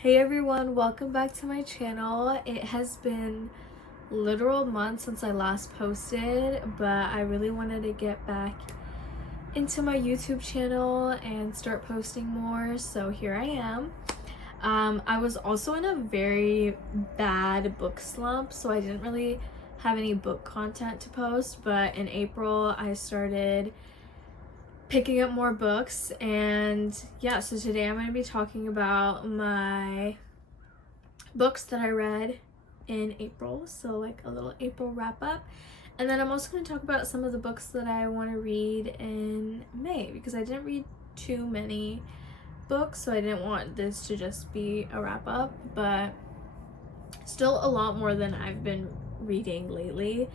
Hey everyone, welcome back to my channel. It has been literal months since I last posted, but I really wanted to get back into my YouTube channel and start posting more, so here I am. I was also in a very bad book slump, so I didn't really have any book content to post, but in April I started picking up more books, and yeah, so today I'm going to be talking about my books that I read in April, so like a little April wrap up. And then I'm also going to talk about some of the books that I want to read in May, because I didn't read too many books, so I didn't want this to just be a wrap up, but still a lot more than I've been reading lately.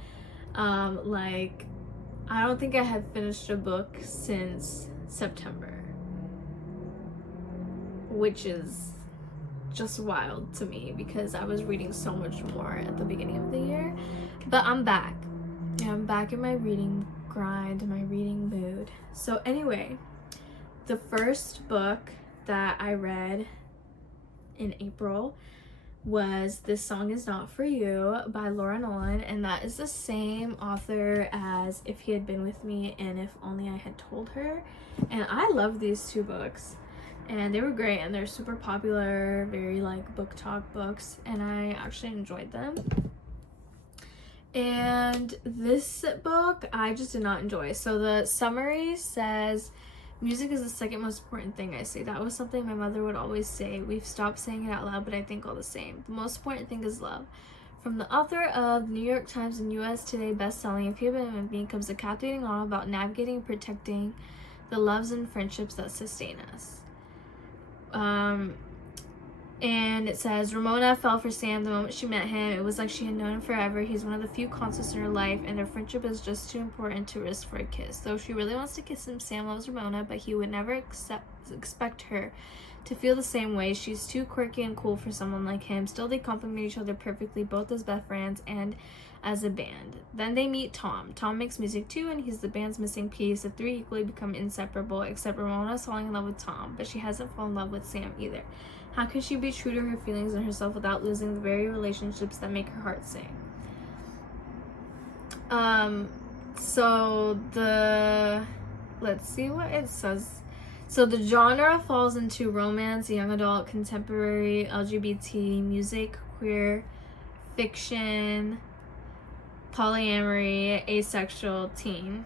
Like, I don't think I have finished a book since September, which is just wild to me because I was reading so much more at the beginning of the year. But I'm back. I'm back in my reading grind, my reading mood. So anyway, the first book that I read in April was This Song Is Not For You by Laura Nolan, and that is the same author as If He Had Been With Me and If Only I Had Told Her. And I love these two books, and they were great, and they're super popular, very like book talk books, and I actually enjoyed them. And this book I just did not enjoy. So the summary says, music is the second most important thing I say. That was something my mother would always say. We've stopped saying it out loud, but I think all the same. The most important thing is love. From the author of New York Times and US Today best-selling If You Had Been With Me comes a captivating novel about navigating and protecting the loves and friendships that sustain us. And it says, Ramona fell for Sam the moment she met him. It was like she had known him forever. He's one of the few constants in her life, and their friendship is just too important to risk for a kiss. Though she really wants to kiss him, Sam loves Ramona, but he would never expect her to feel the same way. She's too quirky and cool for someone like him. Still, they complement each other perfectly, both as best friends and as a band. Then they meet Tom. Tom makes music too, and he's the band's missing piece. The three equally become inseparable, except Ramona's falling in love with Tom, but she hasn't fallen in love with Sam either. How can she be true to her feelings and herself without losing the very relationships that make her heart sing? Let's see what it says. So the genre falls into romance, young adult, contemporary, LGBT, music, queer, fiction, polyamory, asexual, teen,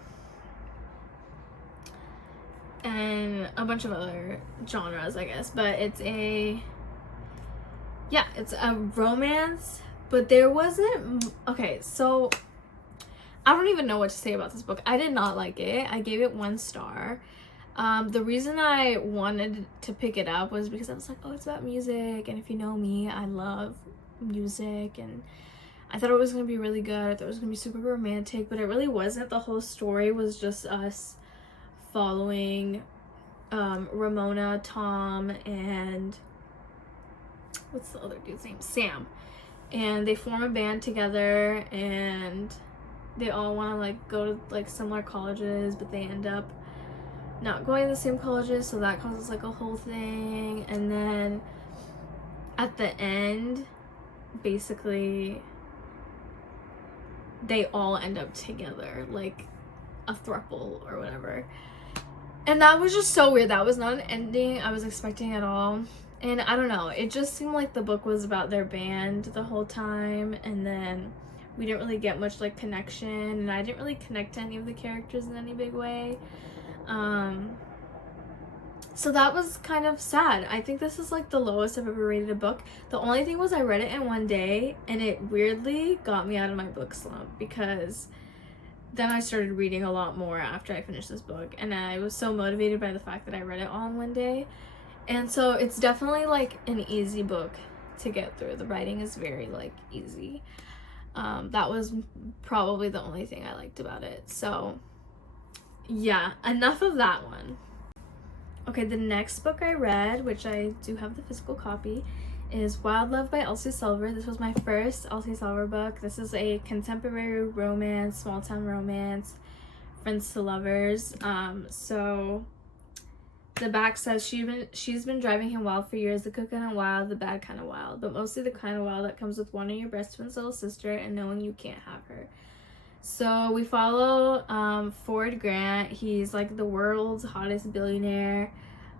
and a bunch of other genres, I guess. But it's a romance, but there wasn't okay, so I don't even know what to say about this book. I did not like it. I gave it 1 star. The reason I wanted to pick it up was because I was like, oh, it's about music, and if you know me, I love music, and I thought it was gonna be really good. I thought it was gonna be super romantic, but it really wasn't. The whole story was just us following Ramona, Tom, and what's the other dude's name? Sam. And they form a band together, and they all want to like go to like similar colleges, but they end up not going to the same colleges, so that causes like a whole thing. And then at the end, basically they all end up together, like a throuple or whatever. And that was just so weird. That was not an ending I was expecting at all. And I don't know, it just seemed like the book was about their band the whole time, and then we didn't really get much like connection, and I didn't really connect to any of the characters in any big way. So that was kind of sad. I think this is like the lowest I've ever rated a book. The only thing was I read it in 1 day, and it weirdly got me out of my book slump, because then I started reading a lot more after I finished this book, and I was so motivated by the fact that I read it all in 1 day. And so it's definitely like an easy book to get through. The writing is very like easy. That was probably the only thing I liked about it. So yeah, enough of that one. Okay, the next book I read, which I do have the physical copy, is Wild Love by Elsie Silver. This was my first Elsie Silver book. This is a contemporary romance, small town romance, friends to lovers. So The back says she's been driving him wild for years, the good kind of wild, the bad kind of wild, but mostly the kind of wild that comes with wanting your best friend's little sister and knowing you can't have her. So we follow Ford Grant. He's like the world's hottest billionaire,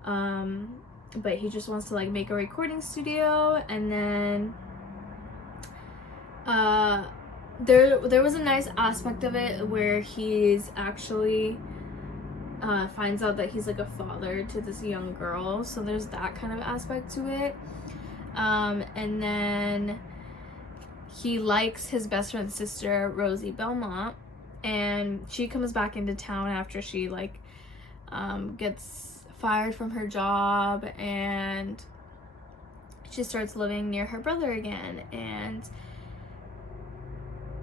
but he just wants to like make a recording studio. And then there was a nice aspect of it where he's actually finds out that he's like a father to this young girl, so there's that kind of aspect to it. And then he likes his best friend's sister, Rosie Belmont, and she comes back into town after she like gets fired from her job, and she starts living near her brother again. And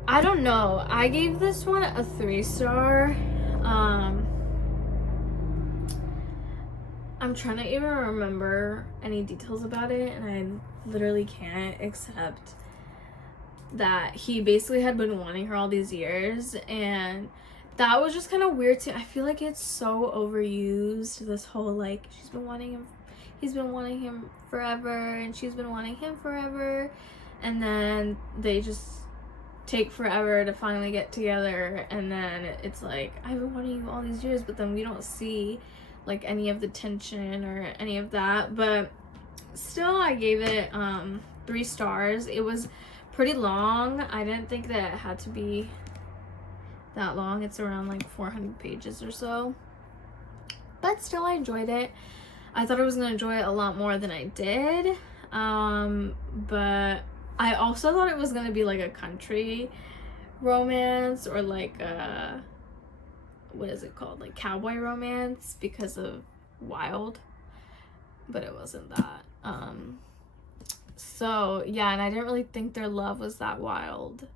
I don't know, I gave this one a 3-star. I'm trying to even remember any details about it, and I literally can't, except that he basically had been wanting her all these years, and that was just kind of weird too. I feel like it's so overused, this whole like he's been wanting him forever, and she's been wanting him forever, and then they just take forever to finally get together, and then it's like, I've been wanting you all these years, but then we don't see like any of the tension or any of that. But still, I gave it 3 stars. It was pretty long. I didn't think that it had to be that long. It's around like 400 pages or so, but still, I enjoyed it. I thought I was gonna enjoy it a lot more than I did, but I also thought it was gonna be like a country romance, or like a, what is it called, like cowboy romance, because of Wild, but it wasn't that. So yeah, and I didn't really think their love was that wild.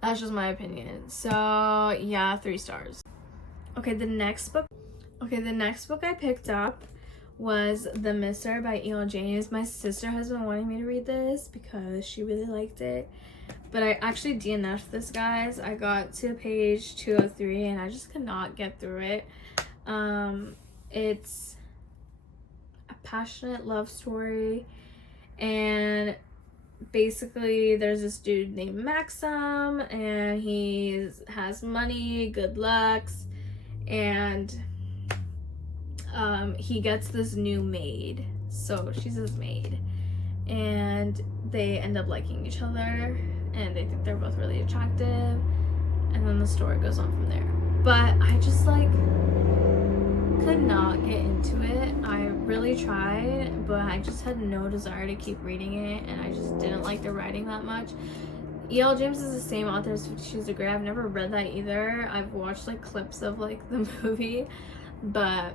That's just my opinion. So yeah, 3 stars. Okay, the next book I picked up was The Mister by E.L. James. My sister has been wanting me to read this because she really liked it, but I actually DNF'd this, guys. I got to page 203 and I just could not get through it. It's a passionate love story, and basically there's this dude named Maxim, and he has money, good looks, and he gets this new maid, so she's his maid, and they end up liking each other, and they think they're both really attractive, and then the story goes on from there. But I just like could not get into it. I really tried, but I just had no desire to keep reading it, and I just didn't like the writing that much. E.L. James is the same author as 50 Shades of Grey. I've never read that either. I've watched like clips of like the movie, but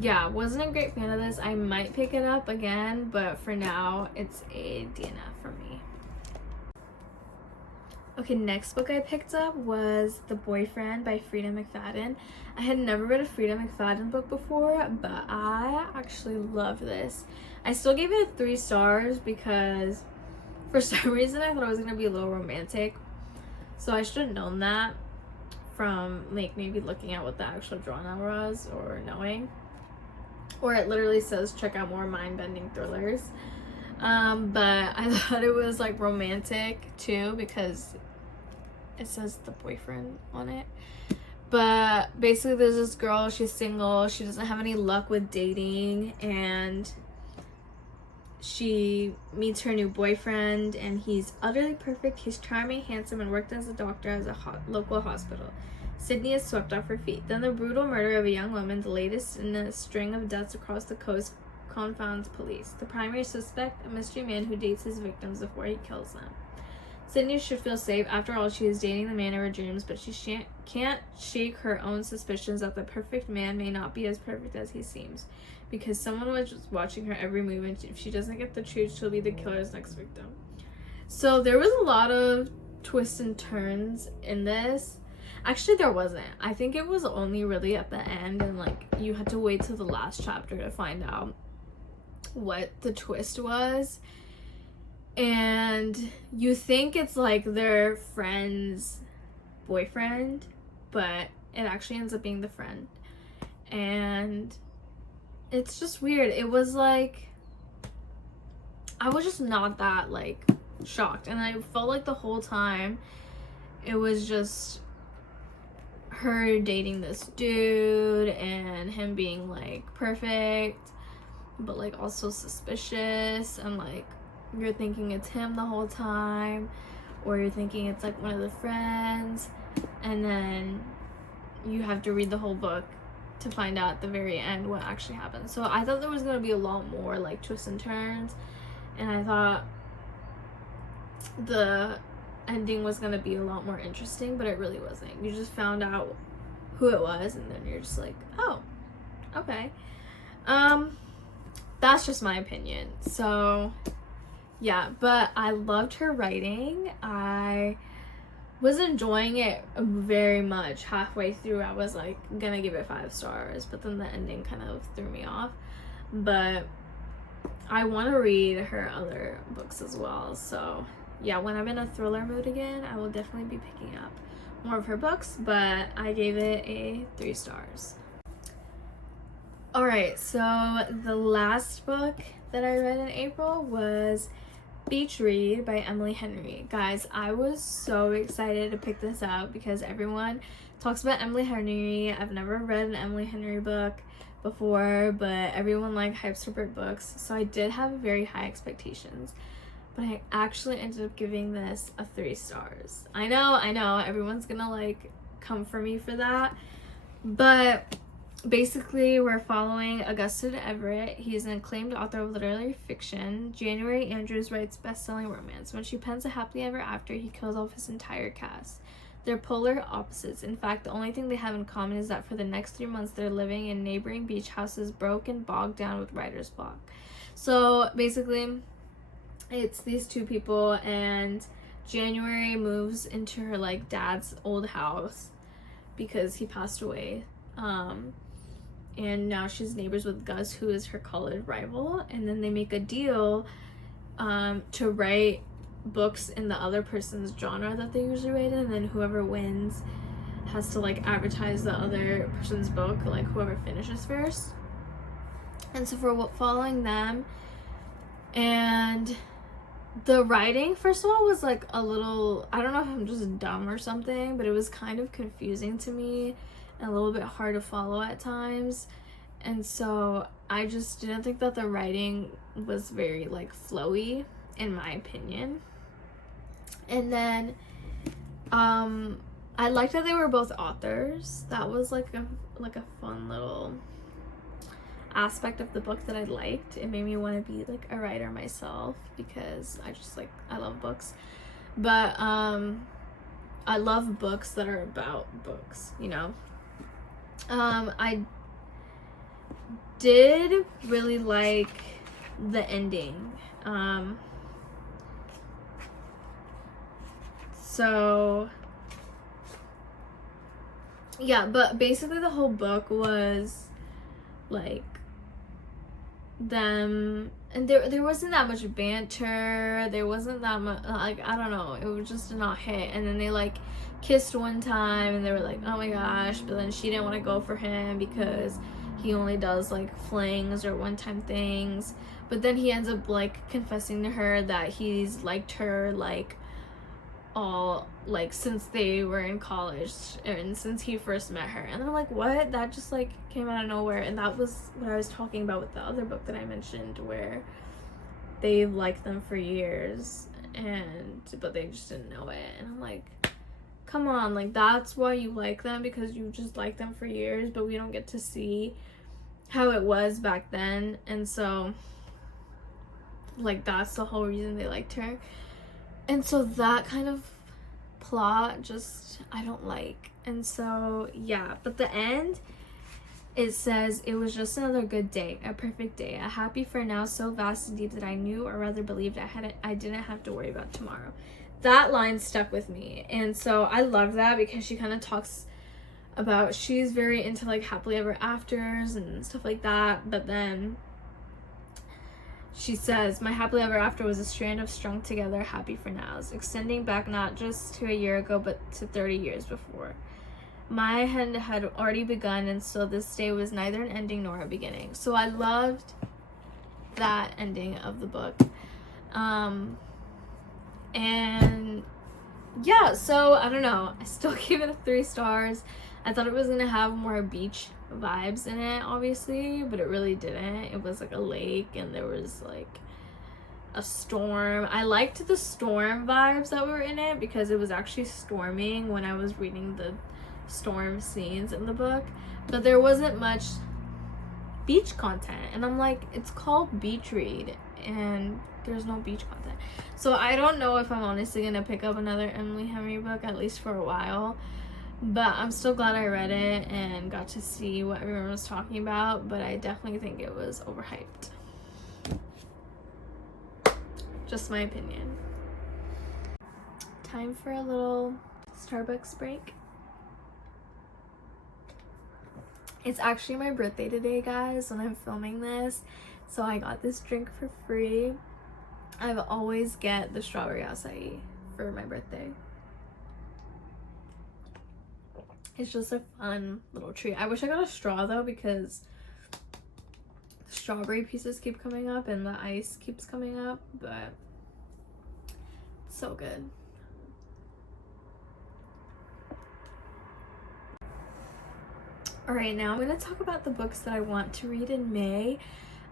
yeah, wasn't a great fan of this. I might pick it up again, but for now it's a DNF for me. Okay, next book I picked up was The Boyfriend by Frida McFadden. I had never read a Frida McFadden book before, but I actually loved this. I still gave it 3 stars because for some reason I thought it was going to be a little romantic. So I should have known that from like maybe looking at what the actual genre was, or knowing. Or it literally says check out more mind-bending thrillers. But I thought it was like romantic too because it says The Boyfriend on it. But basically there's this girl, she's single, she doesn't have any luck with dating, and she meets her new boyfriend, and he's utterly perfect. He's charming, handsome, and worked as a doctor at a local hospital. Sydney is swept off her feet. Then the brutal murder of a young woman, the latest in a string of deaths across the coast, confounds police. The primary suspect, a mystery man who dates his victims before he kills them. Sydney should feel safe. After all, she is dating the man of her dreams, but she can't shake her own suspicions that the perfect man may not be as perfect as he seems, because someone was just watching her every move, and if she doesn't get the truth, she'll be the killer's next victim. So there was a lot of twists and turns in this. Actually, there wasn't. I think it was only really at the end, and like you had to wait till the last chapter to find out what the twist was. And you think it's like their friend's boyfriend, but it actually ends up being the friend. And it's just weird. It was like, I was just not that like shocked, and I felt like the whole time it was just her dating this dude and him being like perfect but like also suspicious, and like you're thinking it's him the whole time, or you're thinking it's like one of the friends, and then you have to read the whole book to find out at the very end what actually happened. So I thought there was going to be a lot more like twists and turns, and I thought the ending was going to be a lot more interesting, but it really wasn't. You just found out who it was, and then you're just like, oh, okay. That's just my opinion. So yeah, but I loved her writing. I was enjoying it very much. Halfway through I was like gonna give it 5 stars, but then the ending kind of threw me off. But I want to read her other books as well. So yeah, when I'm in a thriller mood again, I will definitely be picking up more of her books, but I gave it a 3 stars. Alright, so the last book that I read in April was Beach Read by Emily Henry. Guys, I was so excited to pick this up because everyone talks about Emily Henry. I've never read an Emily Henry book before, but everyone like hypes her books, so I did have very high expectations. But I actually ended up giving this a 3 stars. I know, everyone's gonna like come for me for that, but basically we're following Augustin Everett. He's an acclaimed author of literary fiction. January Andrews writes best-selling romance. When she pens a happily ever after, he kills off his entire cast. They're polar opposites. In fact, the only thing they have in common is that for the next 3 months they're living in neighboring beach houses, broken, bogged down with writer's block. So basically it's these 2 people, and January moves into her like dad's old house because he passed away, and now she's neighbors with Gus, who is her college rival, and then they make a deal to write books in the other person's genre that they usually write in, and then whoever wins has to like advertise the other person's book, like whoever finishes first. And so for following them, and the writing, first of all, was like a little, I don't know if I'm just dumb or something, but it was kind of confusing to me and a little bit hard to follow at times. And so I just didn't think that the writing was very like flowy, in my opinion. And then I liked that they were both authors. That was like a fun little aspect of the book that I liked. It made me want to be like a writer myself, because I love books. But I love books that are about books, you know. I did really like the ending. So yeah, but basically the whole book was like them, and there wasn't that much banter, there wasn't that much like, I don't know, it was just not hit. And then they like kissed one time and they were like, oh my gosh, but then she didn't want to go for him because he only does like flings or one-time things. But then he ends up like confessing to her that he's liked her like all like since they were in college and since he first met her. And I'm like, what? That just like came out of nowhere. And that was what I was talking about with the other book that I mentioned, where they've liked them for years but they just didn't know it. And I'm like, come on, like that's why you like them, because you just like them for years, but we don't get to see how it was back then. And so like that's the whole reason they liked her. And so that kind of plot just I don't like. And so yeah, but the end, it says, it was just another good day, a perfect day, a happy for now so vast and deep that I knew, or rather believed, I didn't have to worry about tomorrow. That line stuck with me. And so I love that, because she kind of talks about, she's very into like happily ever afters and stuff like that, but then she says, my happily ever after was a strand of strung together happy for nows, extending back not just to a year ago, but to 30 years before. my hand had already begun, and so this day was neither an ending nor a beginning. So I loved that ending of the book. And yeah, so I don't know, I still gave it 3 stars. I thought it was gonna have more beach vibes in it, obviously, but it really didn't. It was like a lake and there was like a storm. I liked the storm vibes that were in it because it was actually storming when I was reading the storm scenes in the book, but there wasn't much beach content, and I'm like, it's called beach read and there's no beach content. So I don't know if I'm honestly gonna pick up another Emily Henry book, at least for a while, but I'm still glad I read it and got to see what everyone was talking about. But I definitely think it was overhyped. Just my opinion. Time for a little Starbucks break. It's actually my birthday today, guys, when I'm filming this, so I got this drink for free. I always get the strawberry acai for my birthday. It's just a fun little treat. I wish I got a straw though, because the strawberry pieces keep coming up and the ice keeps coming up, but it's so good. Alright, now I'm going to talk about the books that I want to read in May.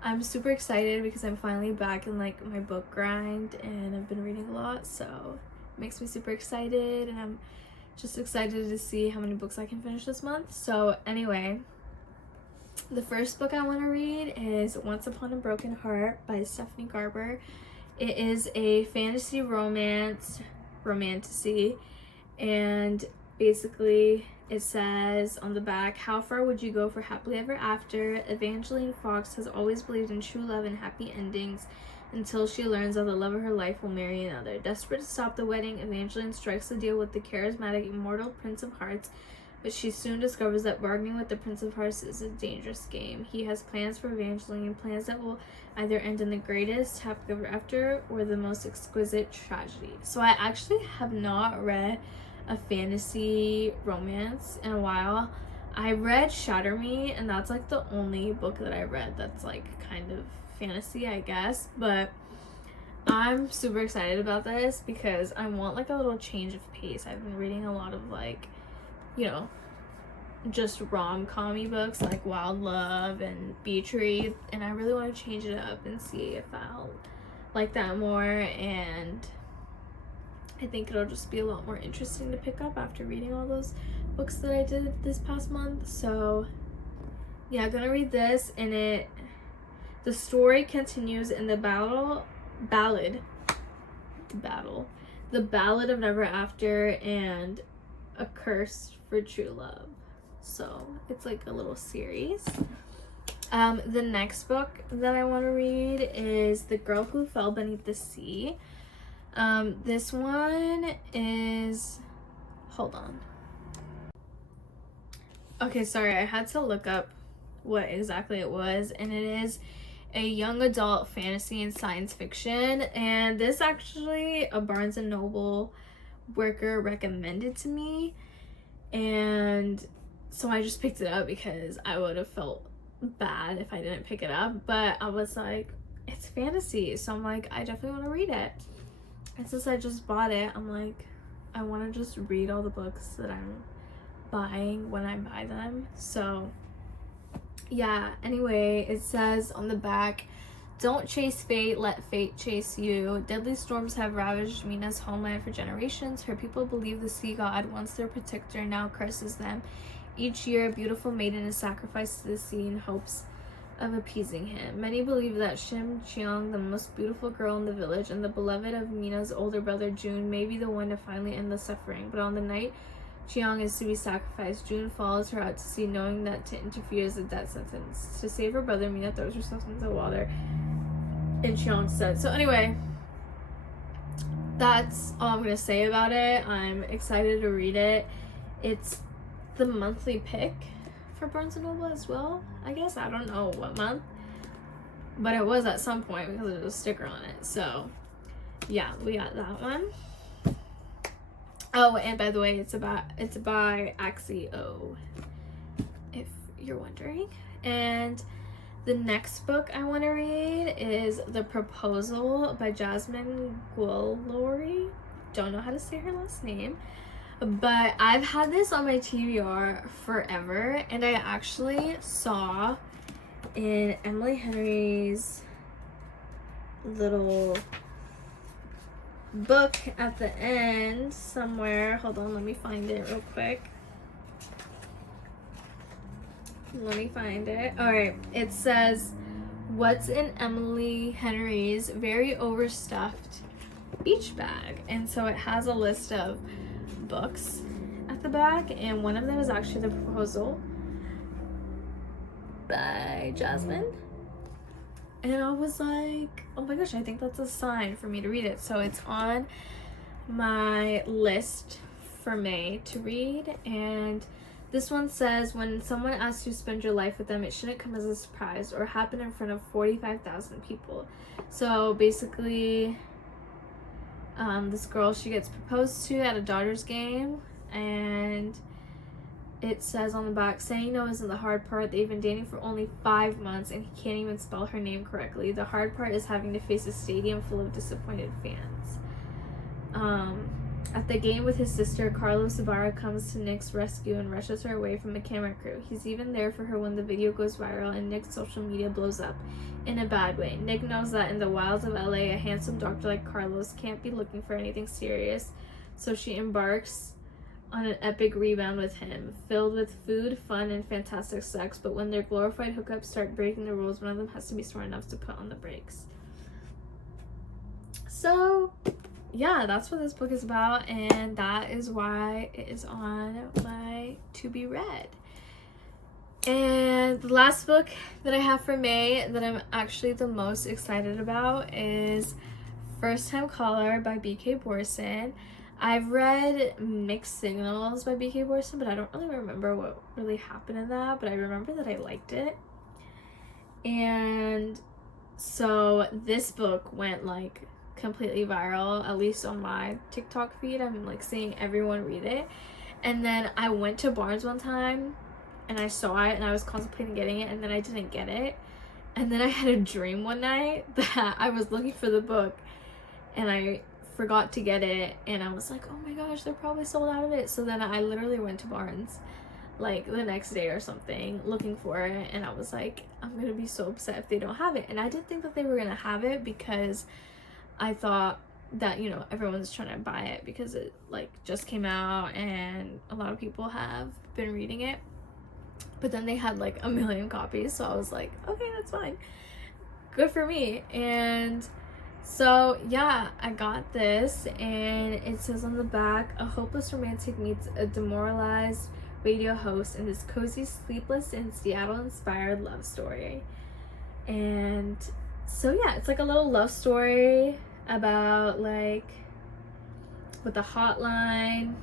I'm super excited because I'm finally back in like my book grind and I've been reading a lot, so it makes me super excited, and I'm just excited to see how many books I can finish this month. So anyway, the first book I want to read is Once Upon a Broken Heart by Stephanie Garber. It is a fantasy romantasy, and basically it says on the back, how far would you go for happily ever after? Evangeline Fox has always believed in true love and happy endings until she learns that the love of her life will marry another. Desperate to stop the wedding, Evangeline strikes a deal with the charismatic, immortal Prince of Hearts, but she soon discovers that bargaining with the Prince of Hearts is a dangerous game. He has plans for Evangeline, plans that will either end in the greatest happily ever after or the most exquisite tragedy. So I actually have not read a fantasy romance in a while. I read Shatter Me, and that's like the only book that I read that's like kind of fantasy, I guess, but I'm super excited about this because I want like a little change of pace. I've been reading a lot of like, you know, just rom-com-y books like Wild Love and Beach Read, and I really want to change it up and see if I'll like that more, and I think it'll just be a lot more interesting to pick up after reading all those books that I did this past month. So yeah, I'm gonna read this, and the story continues in the Ballad of Never After and A Curse for True Love. So it's like a little series. The next book that I want to read is The Girl Who Fell Beneath the Sea. This one is, hold on. Okay, sorry, I had to look up what exactly it was, and it is a young adult fantasy and science fiction, and this actually a Barnes & Noble worker recommended to me, and so I just picked it up because I would have felt bad if I didn't pick it up, but I was like, it's fantasy, so I'm like, I definitely want to read it. And since I just bought it, I'm like, I want to just read all the books that I'm buying when I buy them. So yeah, anyway, it says on the back, don't chase fate, let fate chase you. Deadly storms have ravaged Mina's homeland for generations. Her people believe the sea god, once their protector, now curses them. Each year, a beautiful maiden is sacrificed to the sea in hopes of appeasing him. Many believe that Shim Cheong, the most beautiful girl in the village and the beloved of Mina's older brother June, may be the one to finally end the suffering. But on the night Cheong is to be sacrificed, June follows her out to sea, knowing that to interfere is a death sentence. To save her brother, Mina throws herself into the water in Cheong's stead. So anyway, that's all I'm gonna say about it. I'm excited to read it. It's the monthly pick for Barnes & Noble as well, I guess. I don't know what month, but it was at some point because there's a sticker on it. So yeah, we got that one. Oh, and by the way, it's by Axio, if you're wondering. And the next book I want to read is The Proposal by Jasmine Guillory. Don't know how to say her last name. But I've had this on my TBR forever, and I actually saw in Emily Henry's little book at the end somewhere. Hold on, let me find it real quick. Let me find it. Alright, it says, "What's in Emily Henry's very overstuffed beach bag?" And so it has a list of books at the back, and one of them is actually The Proposal by Jasmine. And I was like, oh my gosh, I think that's a sign for me to read it. So it's on my list for May to read. And this one says, "When someone asks you to spend your life with them, it shouldn't come as a surprise or happen in front of 45,000 people." So basically, this girl, she gets proposed to at a Dodgers game, and it says on the back, "Saying no isn't the hard part. They've been dating for only 5 months and he can't even spell her name correctly. The hard part is having to face a stadium full of disappointed fans." At the game with his sister, Carlos Ibarra comes to Nick's rescue and rushes her away from the camera crew. He's even there for her when the video goes viral and Nick's social media blows up in a bad way. Nick knows that in the wilds of LA, a handsome doctor like Carlos can't be looking for anything serious, so she embarks on an epic rebound with him, filled with food, fun, and fantastic sex. But when their glorified hookups start breaking the rules, one of them has to be smart enough to put on the brakes. So yeah, that's what this book is about, and that is why it is on my to be read. And the last book that I have for May that I'm actually the most excited about is First Time Caller by B.K. Borson. I've read Mixed Signals by B.K. Borson, but I don't really remember what really happened in that, but I remember that I liked it. And so this book went like completely viral, at least on my TikTok feed. I'm like seeing everyone read it. And then I went to Barnes one time and I saw it and I was contemplating getting it, and then I didn't get it. And then I had a dream one night that I was looking for the book and I forgot to get it, and I was like, oh my gosh, they're probably sold out of it. So then I literally went to Barnes like the next day or something looking for it, and I was like, I'm gonna be so upset if they don't have it. And I didn't think that they were gonna have it because I thought that, you know, everyone's trying to buy it because it like just came out and a lot of people have been reading it. But then they had like 1 million copies, so I was like, okay, that's fine, good for me. And so yeah, I got this, and it says on the back, "A hopeless romantic meets a demoralized radio host in this cozy, sleepless, and Seattle-inspired love story." And so yeah, it's like a little love story about like with a hotline,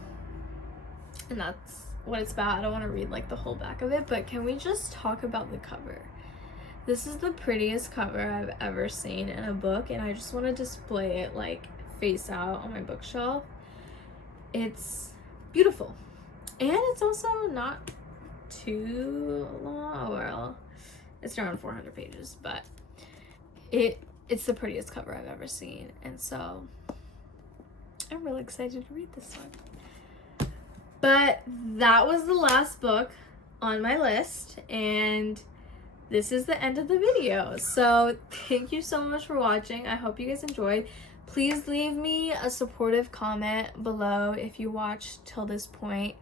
and that's what it's about. I don't want to read like the whole back of it, but can we just talk about the cover? This is the prettiest cover I've ever seen in a book, and I just want to display it like face out on my bookshelf. It's beautiful, and it's also not too long. Well, it's around 400 pages, but it's the prettiest cover I've ever seen, and so I'm really excited to read this one. But that was the last book on my list, and this is the end of the video. So thank you so much for watching. I hope you guys enjoyed. Please leave me a supportive comment below if you watched till this point,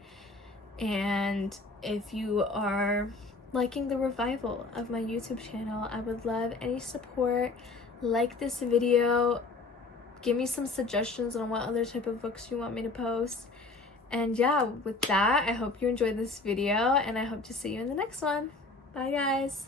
and if you are liking the revival of my YouTube channel. I would love any support. Like this video, give me some suggestions on what other type of books you want me to post. And yeah, with that, I hope you enjoyed this video, and I hope to see you in the next one. Bye guys.